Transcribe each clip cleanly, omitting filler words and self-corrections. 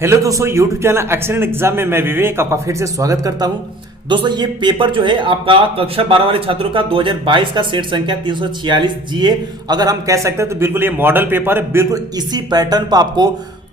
Hello दोस्तों, YouTube channel excellent exam में मैं विवेक आपका फिर से स्वागत करता हूं। दोस्तों ये पेपर जो है आपका कक्षा 12 वाले छात्रों का 2022 का सेट संख्या 346 जीए अगर हम कह सकते हैं तो बिल्कुल ये मॉडल पेपर है। बिल्कुल इसी पैटर्न पर आपको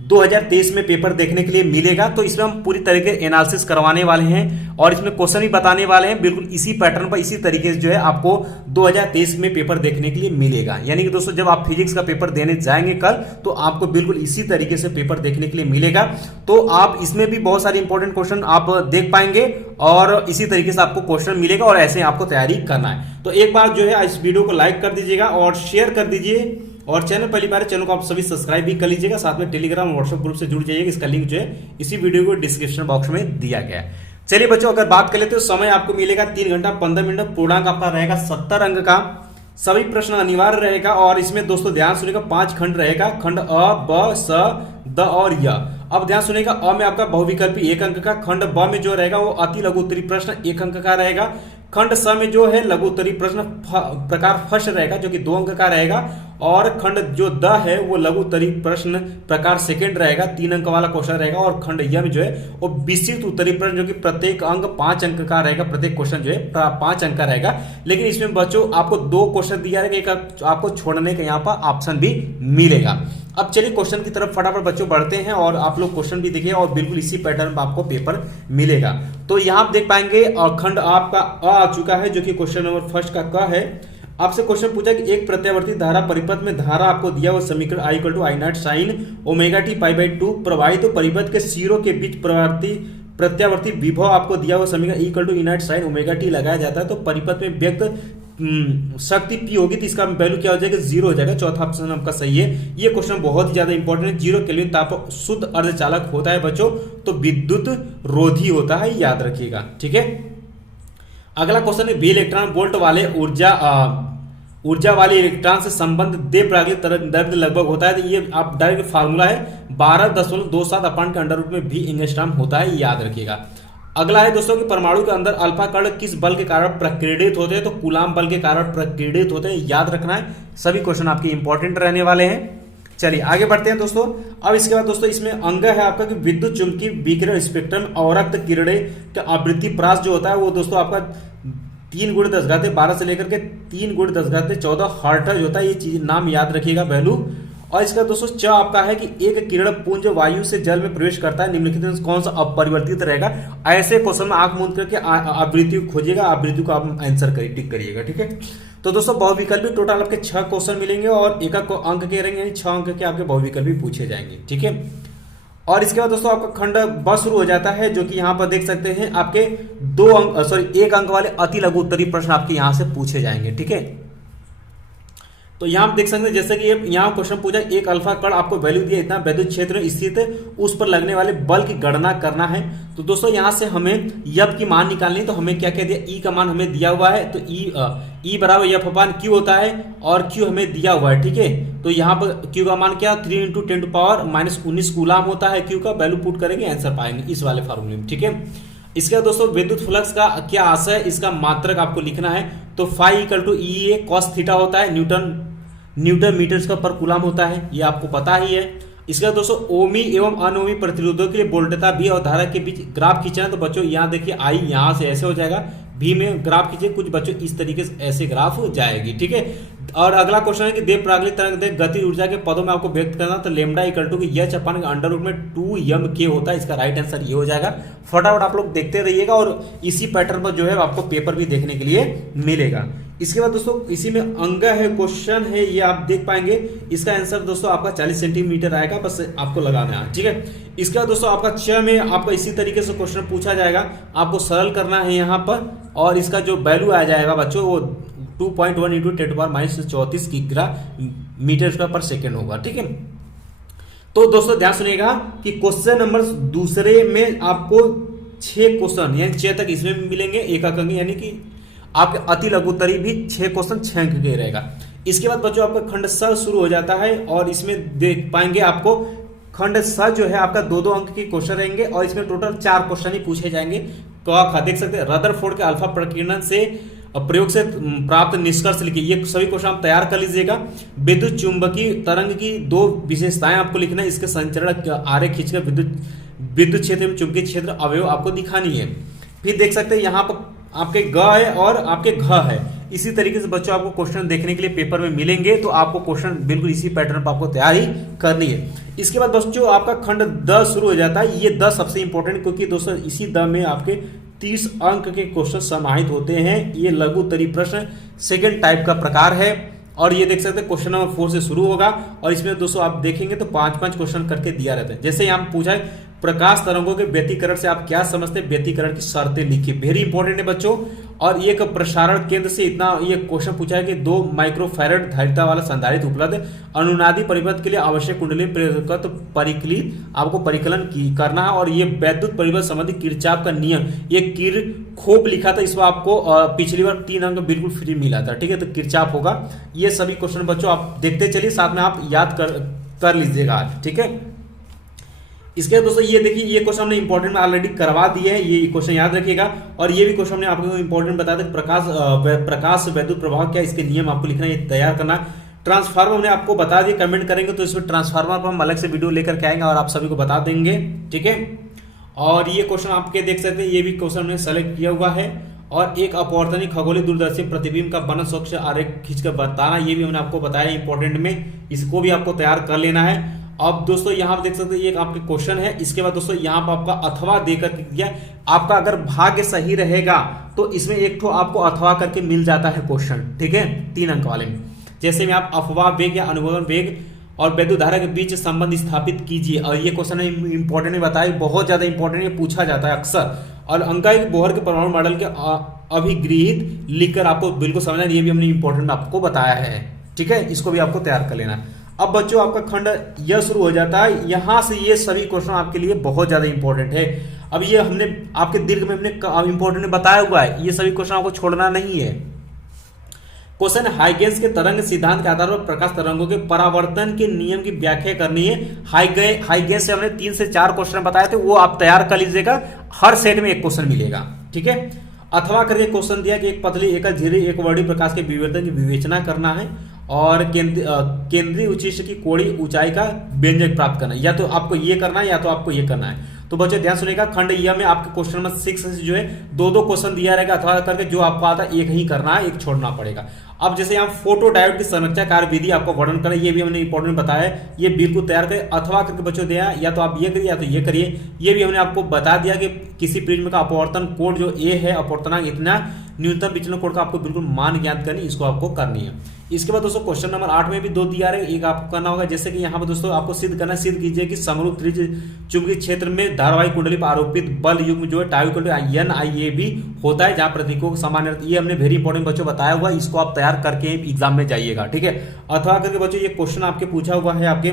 2023 में पेपर देखने के लिए मिलेगा। तो इसमें हम पूरी तरीके से एनालिसिस करवाने वाले हैं और इसमें क्वेश्चन भी बताने वाले हैं। बिल्कुल इसी पैटर्न पर इसी तरीके से जो है आपको 2023 में पेपर देखने के लिए मिलेगा। यानी कि दोस्तों जब आप फिजिक्स का पेपर देने जाएंगे कल तो आपको बिल्कुल इसी तरीके से पेपर देखने के लिए मिलेगा। तो आप इसमें भी बहुत सारे इंपॉर्टेंट क्वेश्चन आप देख पाएंगे और इसी तरीके से आपको क्वेश्चन मिलेगा और ऐसे आपको तैयारी करना है। तो एक बार जो है इस वीडियो को लाइक कर दीजिएगा और शेयर कर दीजिए और चैनल पहली बार चैनल को आप सभी सब्सक्राइब भी कर लीजिएगा। साथ में टेलीग्राम और व्हाट्सएप ग्रुप से जुड़ जाइएगा। इसका लिंक जो है इसी वीडियो को डिस्क्रिप्शन बॉक्स में दिया गया है। चलिए बच्चों, अगर बात कर लेते तो समय आपको मिलेगा 3 घंटा 15 मिनट। पूर्णांक आपका रहेगा 70 अंक का। सभी प्रश्न अनिवार्य रहेगा और इसमें दोस्तों ध्यान सुनिएगा 5 खंड रहेगा। खंड अ, ब, स, द और य। अब ध्यान सुनिएगा, अ में आपका बहुविकल्पी 1 अंक का। खंड ब में जो रहेगा वो अति लघु उत्तरी प्रश्न 1 अंक का रहेगा। खंड स में जो है लघु उत्तरी प्रश्न प्रकार फर्स्ट रहेगा जो कि 2 अंक का रहेगा। और खंड जो द है वो लघु उत्तरी प्रश्न प्रकार सेकंड रहेगा, 3 अंक वाला क्वेश्चन रहेगा। और खंड य में जो है वो विस्तृत उत्तरी प्रश्न जो कि प्रत्येक अंक 5 अंक का रहेगा। प्रत्येक क्वेश्चन जो है 5 अंक का रहेगा। लेकिन इसमें बच्चों आपको 2 क्वेश्चन दिया रहेगा, एक आपको छोड़ने का यहाँ पर ऑप्शन भी मिलेगा। अब चलिए क्वेश्चन की तरफ फटाफट बच्चों बढ़ते हैं और आप लोग क्वेश्चन भी देखिए और बिल्कुल इसी पैटर्न पर आपको पेपर मिलेगा। तो यहाँ आप देख पाएंगे खंड आपका अ आ चुका है जो कि क्वेश्चन नंबर फर्स्ट का क है। आपसे क्वेश्चन पूछा कि एक प्रत्यावर्ती धारा परिपथ में धारा आपको दिया हुआ समीकरण I = I0 sin omega T pi by 2 प्रवाहित तो परिपथ के सिरों के बीच प्रत्यावर्ती विभव आपको दिया हुआ समीकरण E = E0 sin omega T लगाया जाता है तो परिपथ में व्यक्त शक्ति पी होगी तो इसका वैल्यू क्या हो जाएगा, 0 हो जाएगा। चौथा ऑप्शन आपका सही है। ये क्वेश्चन बहुत ही ज्यादा इंपॉर्टेंट है। 0 केल्विन ताप शुद्ध अर्धचालक होता है बच्चों तो विद्युत रोधी होता है, याद रखिएगा। ठीक है, अगला क्वेश्चन है बी इलेक्ट्रॉन वोल्ट वाले ऊर्जा वाले इलेक्ट्रॉन से संबंध दे प्राकृतिक तरंग दैर्घ्य लगभग होता है। तो ये आप डायरेक्ट फार्मूला है 12.27 अपान के अंडर रूट में भी एंगस्ट्रॉम होता है, याद रखिएगा। अगला है दोस्तों कि परमाणु के अंदर अल्फा कण किस बल के कारण प्रकीर्णित होते हैं तो कूलाम बल के कारण प्रकीर्णित होते हैं, याद रखना है। सभी क्वेश्चन आपके इंपॉर्टेंट रहने वाले हैं। चलिए आगे बढ़ते हैं दोस्तों। अब इसके बाद दोस्तों इसमें अंग है आपका कि विद्युत चुंबकीय विकिरण स्पेक्ट्रम अवरक्त किरणें का आवृत्ति प्रास जो होता है वो दोस्तों आपका 3 × 10⁻12 से लेकर के 3 × 10⁻14 हर्ट्ज होता है। ये चीज नाम याद रखिएगा वैल्यू। और इसका दोस्तों च आपका है कि एक किरण पुंज वायु से जल में प्रवेश करता है, निम्नलिखित में कौन सा अपरिवर्तित रहेगा। ऐसे क्वेश्चन में आंख मूंद करके आवृत्ति खोजिएगा, आवृत्ति को आप आंसर करिए, टिक करिएगा। ठीक है, तो दोस्तों बहुविकल्पी टोटल आपके 6 क्वेश्चन मिलेंगे और एक अंक के रहेंगे, यानी 6 अंक के आपके बहुविकल्पी पूछे जाएंगे। ठीक है, और इसके बाद दोस्तों आपका खंड ब शुरू हो जाता है जो कि यहाँ पर देख सकते हैं आपके 1 अंक वाले अति लघु उत्तरी प्रश्न आपके यहाँ से पूछे जाएंगे। ठीक है, तो यहाँ आप देख सकते हैं जैसे कि यहाँ क्वेश्चन पूछा एक अल्फा कण आपको वैल्यू दिया इतना विद्युत क्षेत्र में स्थित है उस पर लगने वाले बल की गणना करना है। तो दोस्तों यहाँ से हमें यफ की मान निकालनी है तो हमें क्या कह दिया, ई का मान हमें दिया हुआ है तो ई बराबर यफ अपान क्यू होता है और क्यू हमें दिया हुआ है। ठीक है, तो यहाँ पर क्यू का मान क्या 3 × 10⁻−19 कूलाम होता है। क्यू का वैल्यू पुट करेंगे आंसर पाएंगे इस वाले फार्मूले में। ठीक है, इसके बाद दोस्तों विद्युत फ्लक्स का क्या आशय, इसका मात्रक आपको लिखना है तो फाई = E cos थीटा होता है, न्यूटन मीटर का पर कूलाम होता है, ये आपको पता ही है। इसके बाद दोस्तों ओमी एवं अनोमी प्रतिरोधों के लिए वोल्टता भी और धारा के बीच ग्राफ खींचना है तो बच्चों यहाँ देखिए आई यहाँ से ऐसे हो जाएगा, भी में ग्राफ खींचे कुछ बच्चों इस तरीके से ऐसे ग्राफ हो जाएगी। ठीक है, और अगला क्वेश्चन है कि देव प्राकृतिक तरंग गति ऊर्जा के पदों में आपको व्यक्त करना तो lambda = H upon under root में 2m होता है। इसका राइट आंसर ये हो जाएगा। फटाफट आप लोग देखते रहिएगा और इसी पैटर्न पर जो है आपको पेपर भी देखने के लिए मिलेगा। इसके बाद दोस्तों इसी में अंग है क्वेश्चन है, ये आप देख पाएंगे। इसका आंसर दोस्तों आपका 40 सेंटीमीटर आएगा, बस आपको लगाना है। ठीक है, इसके बाद दोस्तों आपका च में आपका इसी तरीके से क्वेश्चन पूछा जाएगा, आपको सरल करना है यहाँ पर और इसका जो वैल्यू आ जाएगा बच्चों वो 2.1 × 10⁻⁻34 किग्रा मीटर पर सेकेंड होगा। ठीक है, तो दोस्तों ध्यान सुनिएगा कि क्वेश्चन नंबर दूसरे में आपको 6 क्वेश्चन यानी 6 तक इसमें मिलेंगे, एक अंक यानी कि आपके अति लघु उत्तरी भी 6 क्वेश्चन 6 अंक के रहेगा। इसके बाद बच्चों आपका खंड स शुरू हो जाता है और इसमें देख पाएंगे आपको खंड स जो है आपका 2-2 अंक के क्वेश्चन रहेंगे और इसमें टोटल 4 क्वेश्चन ही पूछे जाएंगे। तो आप देख सकते हैं रदरफोर्ड के अल्फा प्रकीर्णन से प्रयोग से प्राप्त निष्कर्ष लिखिए। ये सभी क्वेश्चन आप तैयार कर लीजिएगा। विद्युत चुंबकीय तरंग की दो विशेषताएं आपको लिखना है, इसके संचरण आरेख खींचकर विद्युत क्षेत्र एवं चुंबकीय क्षेत्र अवयव आपको दिखानी है। फिर देख सकते हैं यहाँ पर आपके ग है और आपके घ है। इसी तरीके से बच्चों आपको क्वेश्चन देखने के लिए पेपर में मिलेंगे, तो आपको क्वेश्चन बिल्कुल इसी पैटर्न पर आपको तैयारी करनी है। इसके बाद दोस्तों आपका खंड द शुरू हो जाता है। ये द सबसे इंपॉर्टेंट, क्योंकि दोस्तों इसी द में आपके 30 अंक के क्वेश्चन समाहित होते हैं। ये लघु उत्तरीय प्रश्न सेकेंड टाइप का प्रकार है और ये देख सकते हैं क्वेश्चन नंबर 4 से शुरू होगा और इसमें दोस्तों आप देखेंगे तो 5-5 क्वेश्चन करके दिया रहता है। जैसे यहाँ पूछा है प्रकाश तरंगों के व्यतिकरण से आप क्या समझते हैं, व्यतिकरण की शर्तें लिखिए। वेरी इंपॉर्टेंट है बच्चों। और एक प्रसारण केंद्र से इतना ये क्वेश्चन पूछा है कि 2 माइक्रोफैरड धारिता वाला संधारित्र उपलब्ध अनुनादी परिपथ के लिए आवश्यक कुंडली प्रेरकत्व तो परिकलित आपको परिकलन करना है। और ये वैद्युत परिपथ संबंधी किरचॉफ का नियम, ये किरचॉफ लिखा था, इसमें आपको पिछली बार 3 अंक बिल्कुल फ्री मिला था। ठीक है, तो किरचॉफ होगा। ये सभी क्वेश्चन बच्चों आप देखते चलिए, साथ में आप याद कर लीजिएगा। ठीक है, इसके बाद दोस्तों ये देखिए, ये क्वेश्चन हमने इंपॉर्टेंट में ऑलरेडी करवा दिए हैं, ये क्वेश्चन याद रखिएगा। और ये भी क्वेश्चन हमने आपको इंपॉर्टेंट बता दें, प्रकाश वैद्युत प्रभाव क्या, इसके नियम आपको लिखना है, ये तैयार करना। ट्रांसफार्मर हमने आपको बता दिया, कमेंट करेंगे तो इसमें ट्रांसफार्मर पर हम अलग से वीडियो लेकर के आएंगे और आप सभी को बता देंगे। ठीक है, और ये क्वेश्चन आपके देख सकते हैं, ये भी क्वेश्चन हमने सेलेक्ट किया हुआ है। और एक अपवर्तनी खगोलीय दूरदर्शी प्रतिबिंब का बनन स्वच्छ आरेख खींचकर बताना, ये भी हमने आपको बताया इंपॉर्टेंट में, इसको भी आपको तैयार कर लेना है। अब दोस्तों यहाँ पर देख सकते हैं, ये एक आपके क्वेश्चन है। इसके बाद दोस्तों यहाँ पर आपका अथवा देकर दिया, आपका अगर भाग्य सही रहेगा तो इसमें एक ठो आपको अथवा करके मिल जाता है क्वेश्चन। ठीक है, 3 अंक वाले में, जैसे में आप अफवाह वेग या अनुगमन वेग और विद्युत धारा के बीच संबंध स्थापित कीजिए। और ये क्वेश्चन इंपॉर्टेंट है, बताइए बहुत ज्यादा इंपॉर्टेंट है, पूछा जाता है अक्सर। और अंकाई बोहर के परमाणु मॉडल के अभिगृहित लिखकर आपको बिल्कुल समझना, ये भी हमने इंपॉर्टेंट में आपको बताया है। ठीक है, इसको भी आपको तैयार कर लेना। अब बच्चों आपका खंड यह शुरू हो जाता है, यहां से ये सभी क्वेश्चन आपके लिए बहुत ज्यादा इंपॉर्टेंट है। अब ये हमने आपके दीर्घ में हमने इंपॉर्टेंट बताया हुआ है, ये सभी क्वेश्चन आपको छोड़ना नहीं है। क्वेश्चन हाइगेंस के तरंग सिद्धांत के आधार पर प्रकाश तरंगों के परावर्तन के नियम की व्याख्या करनी है। हाइगेंस से हमने 3 से 4 क्वेश्चन बताए थे, वो आप तैयार कर लीजिएगा, हर सेट में एक क्वेश्चन मिलेगा। ठीक है, अथवा करके क्वेश्चन दिया कि एक पतली एकल झिरी एक वर्णी प्रकाश के विवर्तन की विवेचना करना है और केंद्रीय उच्चिष्ट की कोणीय ऊंचाई का व्यंजक प्राप्त करना है। या तो आपको ये करना है या तो आपको ये करना है। तो बच्चों ध्यान सुनिएगा, खंड यह में आपके क्वेश्चन नंबर 6 से जो है 2-2 क्वेश्चन दिया रहेगा, अथवा करके जो आपको आता है एक ही करना है, एक छोड़ना पड़ेगा। अब जैसे यहाँ फोटो डायोड की संरचना कार्य विधि आपको वर्णन करें, ये भी हमने इंपॉर्टेंट बताया है, ये बिल्कुल तैयार करें। अथवा करके बच्चों दिया, या तो आप ये करिए या तो ये करिए। ये भी हमने आपको बता दिया कि किसी प्रिज्म का अपवर्तन कोण जो ए है, अपवर्तनांक इतना, न्यूनतम विचलन कोण का आपको बिल्कुल मान ज्ञात करनी, इसको आपको करनी है। इसके बाद दोस्तों क्वेश्चन नंबर 8 में भी 2 दिया है, एक आपको करना होगा। जैसे कि यहाँ पर दोस्तों आपको सिद्ध करना, सिद्ध कीजिए कि समरूप त्रिज्य चुंबकीय क्षेत्र में धारावाहिक कुंडली पर आरोपित बल युग्म जो है टाउ इक्वल टू NIAB होता है, जहां प्रतीकों को सामान्य, ये हमने वेरी इंपॉर्टेंट बच्चों बताया हुआ, इसको आप तैयार करके एग्जाम में जाइएगा। ठीक है, अथवा करके बच्चों ये क्वेश्चन आपके पूछा हुआ है आपके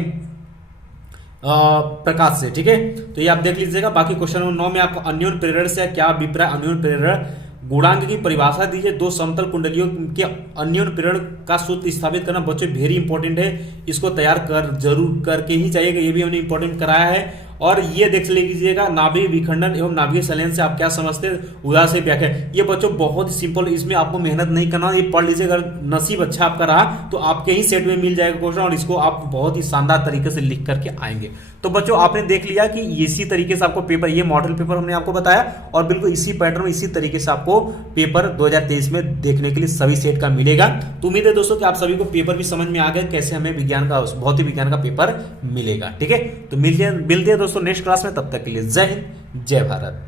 प्रकाश से। ठीक है, तो ये आप देख लीजिएगा। बाकी क्वेश्चन नंबर 9 में आपको अन्योन्य प्रेरण से क्या अभिप्राय, अन्योन्य प्रेरण गुणांक की परिभाषा दीजिए, 2 समतल कुंडलियों के अन्योन्य प्रेरण का सूत्र स्थापित करना बच्चों वेरी इंपॉर्टेंट है, इसको तैयार कर जरूर करके ही चाहिएगा, ये भी हमने इंपॉर्टेंट कराया है। और ये देख लीजिएगा नाभिक विखंडन एवं नाभिकीय संलयन से आप क्या समझते हैं, उदाहरण से व्याख्या। ये बच्चों बहुत ही सिंपल, इसमें आपको मेहनत नहीं करना, ये पढ़ लीजिए। अगर नसीब अच्छा आपका रहा तो आपके ही सेट में मिल जाएगा क्वेश्चन, और इसको आप बहुत ही शानदार तरीके से लिख करके आएंगे। तो बच्चों आपने देख लिया कि इसी तरीके से आपको पेपर, ये मॉडल पेपर हमने आपको बताया, और बिल्कुल इसी पैटर्न में इसी तरीके से आपको पेपर 2023 में देखने के लिए सभी सेट का मिलेगा। तो उम्मीद है दोस्तों कि आप सभी को पेपर भी समझ में आ गए, कैसे हमें विज्ञान का, भौतिक विज्ञान का पेपर मिलेगा। ठीक है, तो मिलते हैं दोस्तों नेक्स्ट क्लास में, तब तक के लिए जय हिंद, जय भारत।